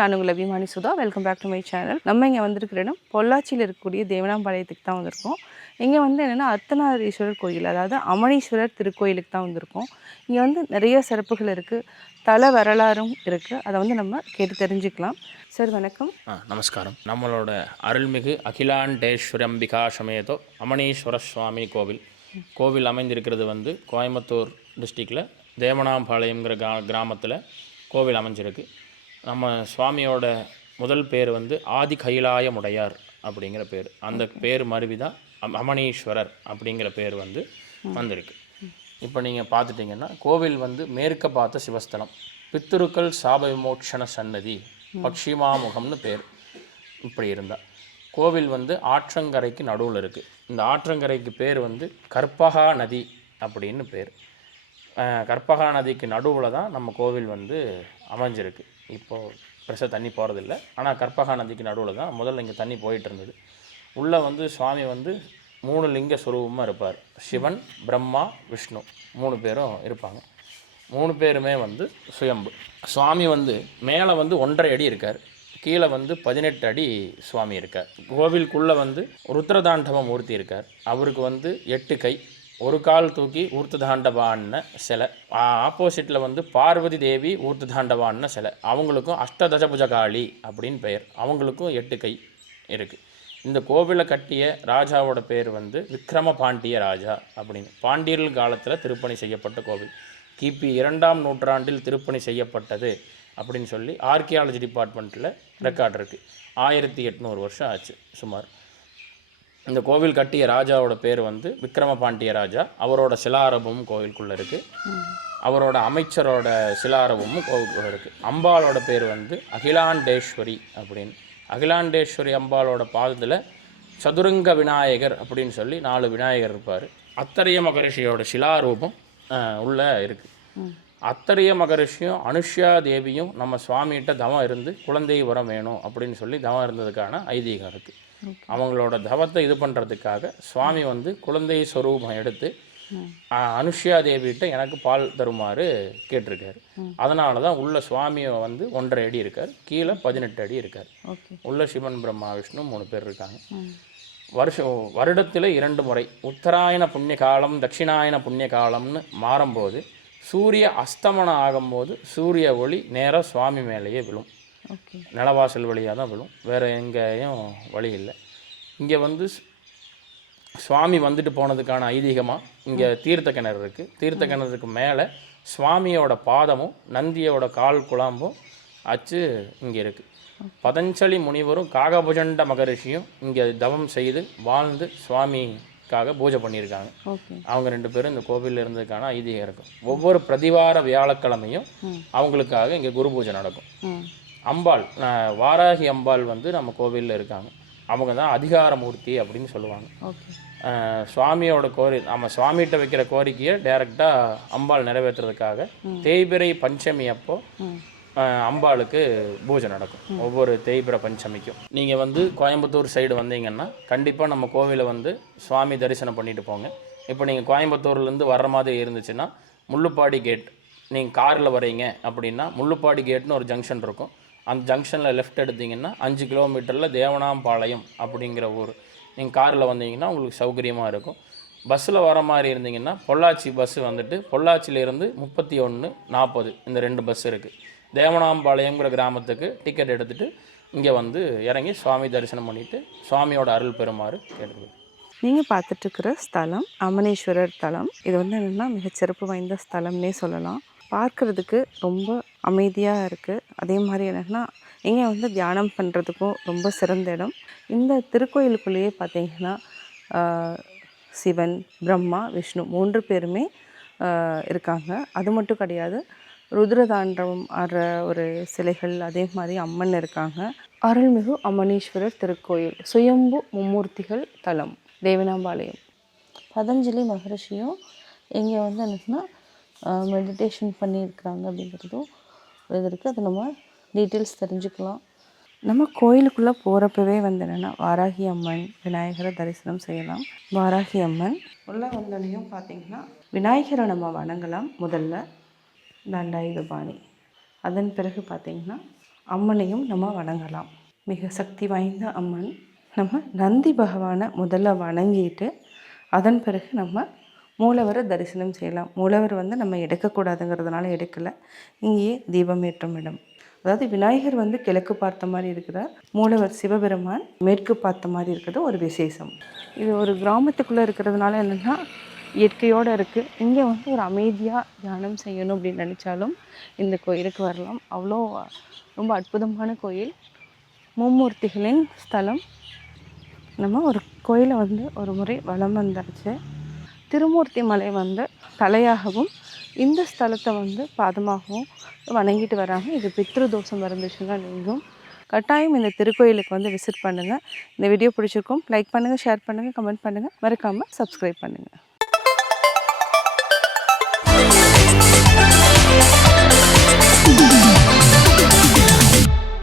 நான் உங்கள் அபிமானி Sudha. Welcome back to my channel. நம்ம இங்கே வந்திருக்கிற இடம் பொள்ளாச்சியில் இருக்கக்கூடிய தேவனாம்பாளையத்துக்கு தான் வந்திருக்கோம். இங்கே வந்து என்னென்னா அர்த்தநாரீஸ்வரர் கோயில், அதாவது அமனீஸ்வரர் திருக்கோயிலுக்கு தான் வந்திருக்கோம். இங்கே வந்து நிறைய சிறப்புகள் இருக்குது, தல வரலாறும் இருக்குது. அதை வந்து நம்ம கேட்டு தெரிஞ்சுக்கலாம். சார் வணக்கம். நமஸ்காரம். நம்மளோட அருள்மிகு அகிலாண்டேஸ்வரி அம்பிகா சமேதோ அமனீஸ்வர சுவாமி கோவில் அமைந்திருக்கிறது வந்து கோயம்புத்தூர் டிஸ்ட்ரிக்டில் தேவனாம்பாளையங்கிற கிராமத்தில் கோவில் அமைஞ்சிருக்கு. நம்ம சுவாமியோட முதல் பேர் வந்து ஆதி கைலாயமுடையார் அப்படிங்கிற பேர். அந்த பேர் மருவி தான் அமனீஸ்வரர் அப்படிங்கிற பேர் வந்து வந்திருக்கு. இப்போ நீங்கள் பார்த்துட்டிங்கன்னா கோவில் வந்து மேற்க பார்த்த சிவஸ்தலம், பித்துருக்கள் சாப விமோட்சண சன்னதி, பக்ஷிமாமுகம்னு பேர். இப்படி இருந்தால் கோவில் வந்து ஆற்றங்கரைக்கு நடுவில் இருக்குது. இந்த ஆற்றங்கரைக்கு பேர் வந்து கற்பகா நதி அப்படின்னு பேர். கற்பகா நதிக்கு நடுவில் தான் நம்ம கோவில் வந்து அமைஞ்சிருக்கு. இப்போது பெருசாக தண்ணி போகிறதில்ல, ஆனால் கற்பகா நதிக்கு நடுவில் தான் முதல்ல இங்கே தண்ணி போயிட்டு இருந்தது. உள்ளே வந்து சுவாமி வந்து 3 லிங்க சுரூபமாக இருப்பார். சிவன், பிரம்மா, விஷ்ணு 3 பேரும் இருப்பாங்க. 3 பேருமே வந்து சுயம்பு. சுவாமி வந்து மேலே வந்து 1.5 அடி இருக்கார், கீழே வந்து 18 அடி சுவாமி இருக்கார். கோவிலுக்குள்ளே வந்து ருத்ரதாண்டவ மூர்த்தி இருக்கார். அவருக்கு வந்து 8 கை, ஒரு கால் தூக்கி ஊர்த்ததாண்டவான்னு சிலை. ஆப்போசிட்டில் வந்து பார்வதி தேவி ஊர்த்ததாண்டவான்னு சிலை. அவங்களுக்கும் அஷ்டதசபுஜகாளி அப்படின்னு பெயர். அவங்களுக்கும் 8 கை இருக்குது. இந்த கோவிலை கட்டிய ராஜாவோட பேர் வந்து விக்ரம பாண்டிய ராஜா அப்படின்னு. பாண்டியர்கள் காலத்தில் திருப்பணி செய்யப்பட்ட கோவில். கிபி 2ஆம் நூற்றாண்டில் திருப்பணி செய்யப்பட்டது அப்படின்னு சொல்லி ஆர்கியாலஜி டிபார்ட்மெண்ட்டில் ரெக்கார்டு இருக்குது. 1800 வருஷம் ஆச்சு சுமார். இந்த கோவில் கட்டிய ராஜாவோட பேர் வந்து விக்ரம பாண்டிய ராஜா. அவரோட சிலாரபமும் கோவிலுக்குள்ளே இருக்குது. அவரோட அமைச்சரோட சிலாரபமும் கோவிலுக்குள்ளே இருக்குது. அம்பாளோட பேர் வந்து அகிலாண்டேஸ்வரி அப்படின்னு. அகிலாண்டேஸ்வரி அம்பாளோட பாதத்தில் சதுரங்க விநாயகர் அப்படின்னு சொல்லி 4 விநாயகர் இருப்பார். அத்தரிய மகரிஷியோட சிலாரூபம் உள்ளே இருக்குது. அத்தரிய மகரிஷியும் அனுஷ்யா தேவியும் நம்ம சுவாமிகிட்ட தவம் இருந்து குழந்தை வரம் வேணும் அப்படின்னு சொல்லி தவம் இருந்ததுக்கான ஐதீகம் இருக்குது. அவங்களோட தவத்தை இது பண்ணுறதுக்காக சுவாமி வந்து குழந்தை ஸ்வரூபம் எடுத்து அனுஷ்யா தேவிகிட்ட எனக்கு பால் தருமாறு கேட்டிருக்காரு. அதனால தான் உள்ள சுவாமியை வந்து 1.5 அடி இருக்கார், கீழே 18 அடி இருக்கார். உள்ள சிவன், பிரம்மா, விஷ்ணு 3 பேர் இருக்காங்க. வருடத்தில் 2 முறை உத்தராயண புண்ணிய காலம், தட்சிணாயன புண்ணிய காலம்னு மாறும்போது சூரிய அஸ்தமனம் ஆகும்போது சூரிய ஒளி நேராக சுவாமி மேலேயே விழும். நிலவாசல் வழியாக தான் விழும், வேறு எங்கேயும் வழி இல்லை. இங்கே வந்து சுவாமி வந்துட்டு போனதுக்கான ஐதீகமாக இங்கே தீர்த்த கிணறு இருக்குது. தீர்த்த கிணறுக்கு மேலே சுவாமியோட பாதமும் நந்தியோட கால் குழாம்பும் அச்சு இங்கே இருக்குது. பதஞ்சலி முனிவரும் காகபுஜண்ட மகரிஷியும் இங்கே தவம் செய்து வாழ்ந்து சுவாமிக்காக பூஜை பண்ணியிருக்காங்க. அவங்க 2 பேரும் இந்த கோவிலில் இருந்ததுக்கான ஐதீகம் இருக்கும். ஒவ்வொரு பிரதிவார வியாழக்கிழமையும் அவங்களுக்காக இங்கே குரு பூஜை நடக்கும். அம்பாள், வாராகி அம்பாள் வந்து நம்ம கோவிலில் இருக்காங்க. அவங்க தான் அதிகாரமூர்த்தி அப்படின்னு சொல்லுவாங்க. சுவாமியோட நம்ம சுவாமிகிட்ட வைக்கிற கோரிக்கையை டைரெக்டாக அம்பாள் நிறைவேற்றுறதுக்காக தேய்பிறை பஞ்சமி அப்போ அம்பாளுக்கு பூஜை நடக்கும். ஒவ்வொரு தேய்பிறை பஞ்சமிக்கும். நீங்கள் வந்து கோயம்புத்தூர் சைடு வந்தீங்கன்னா கண்டிப்பாக நம்ம கோவிலை வந்து சுவாமி தரிசனம் பண்ணிட்டு போங்க. இப்போ நீங்கள் கோயம்புத்தூர்லேருந்து வர்ற மாதிரி இருந்துச்சுன்னா முள்ளுப்பாடி கேட், நீங்கள் காரில் வரீங்க அப்படின்னா முள்ளுப்பாடி கேட்னு ஒரு ஜங்ஷன் இருக்கும். அந்த ஜங்ஷனில் லெஃப்ட் எடுத்திங்கன்னா 5 கிலோமீட்டரில் தேவனாம்பாளையம் அப்படிங்கிற ஊர். நீங்கள் காரில் வந்தீங்கன்னா உங்களுக்கு சௌகரியமாக இருக்கும். பஸ்ஸில் வர மாதிரி இருந்தீங்கன்னா பொள்ளாச்சி பஸ்ஸு வந்துட்டு பொள்ளாச்சியிலேருந்து 31:40 இந்த 2 பஸ் இருக்குது. தேவனாம்பாளையங்கிற கிராமத்துக்கு டிக்கெட் எடுத்துகிட்டு இங்கே வந்து இறங்கி சுவாமி தரிசனம் பண்ணிவிட்டு சுவாமியோட அருள் பெறுமாறு கேட்டுக்கொள்ளுங்க. நீங்கள் பார்த்துட்ருக்கிற ஸ்தலம் அமனீஸ்வரர் தலம். இது வந்து என்னென்னா மிகச்சிறப்பு வாய்ந்த ஸ்தலம்னே சொல்லலாம். பார்க்குறதுக்கு ரொம்ப அமைதியாக இருக்குது. அதே மாதிரி என்னென்னா இங்கே வந்து தியானம் பண்ணுறதுக்கும் ரொம்ப சிறந்த இடம். இந்த திருக்கோயிலுக்குள்ளேயே பார்த்திங்கன்னா சிவன், பிரம்மா, விஷ்ணு 3 பேருமே இருக்காங்க. அது மட்டும் கிடையாது, ருத்ரதாண்டவம் ஆடுற ஒரு சிலைகள், அதே மாதிரி அம்மன் இருக்காங்க. அருள்மிகு அமனீஸ்வரர் திருக்கோயில், சுயம்பு மும்மூர்த்திகள் தலம், தேவனாம்பாளையம். பதஞ்சலி மகரிஷியும் இங்கே வந்து என்னன்னா மெடிடேஷன் பண்ணியிருக்கிறாங்க அப்படிங்கிறதும் இது இருக்குது. அது நம்ம டீட்டெயில்ஸ் தெரிஞ்சுக்கலாம். நம்ம கோயிலுக்குள்ளே போகிறப்பவே வந்து என்னென்னா வாராகி அம்மன், விநாயகரை தரிசனம் செய்யலாம். வாராகி அம்மன் உள்ளே வந்தோடனையும் பார்த்திங்கன்னா விநாயகரை நம்ம வணங்கலாம். முதல்ல தண்டாயுதபாணி, அதன் பிறகு பார்த்திங்கன்னா அம்மனையும் நம்ம வணங்கலாம். மிக சக்தி வாய்ந்த அம்மன். நம்ம நந்தி பகவானை முதல்ல வணங்கிட்டு அதன் பிறகு நம்ம மூலவரை தரிசனம் செய்யலாம். மூலவர் வந்து நம்ம எடுக்கக்கூடாதுங்கிறதுனால எடுக்கலை. இங்கேயே தீபம் ஏற்றும் இடம். அதாவது விநாயகர் வந்து கிழக்கு பார்த்த மாதிரி இருக்கிறார், மூலவர் சிவபெருமான் மேற்கு பார்த்த மாதிரி இருக்கிறது ஒரு விசேஷம். இது ஒரு கிராமத்துக்குள்ளே இருக்கிறதுனால என்னென்னா இயற்கையோடு இருக்குது. இங்கே வந்து ஒரு அமைதியாக தியானம் செய்யணும் அப்படின்னு நினச்சாலும் இந்த கோயிலுக்கு வரலாம். அவ்வளோ ரொம்ப அற்புதமான கோயில், மும்மூர்த்திகளின் ஸ்தலம். நம்ம ஒரு கோயிலை வந்து ஒரு முறை வலம் வந்தாச்சு. திருமூர்த்தி மலை வந்து தலையாகவும் இந்த ஸ்தலத்தை வந்து பாதமாகவும் வணங்கிட்டு வராங்க. இது பித்ரு தோஷம் இருந்துச்சுன்னா நீங்கும். கட்டாயம் இந்த திருக்கோயிலுக்கு வந்து விசிட் பண்ணுங்கள். இந்த வீடியோ பிடிச்சிருக்கும் லைக் பண்ணுங்கள், ஷேர் பண்ணுங்கள், கமெண்ட் பண்ணுங்கள், மறக்காமல் சப்ஸ்கிரைப் பண்ணுங்கள்.